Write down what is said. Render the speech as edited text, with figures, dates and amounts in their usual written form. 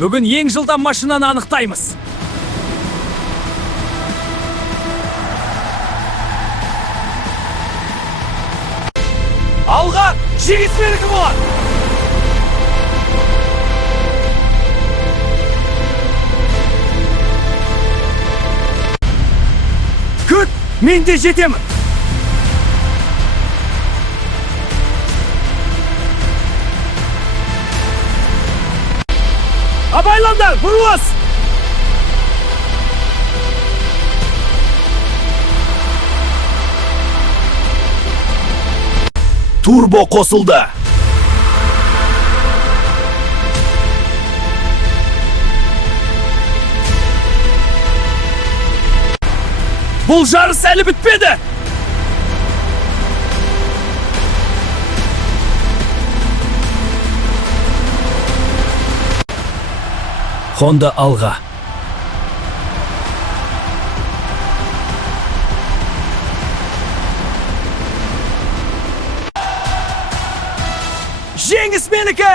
Бүгін ең жылдам машинаны анықтаймыз. Алға жеңіс менікі болады. Күт, мен де жетемін. Абайлаңдар, бұрылыс! Турбо қосылды. Бұл жарыс әлі бітпеді. Honda алға. Жеңіс менікі!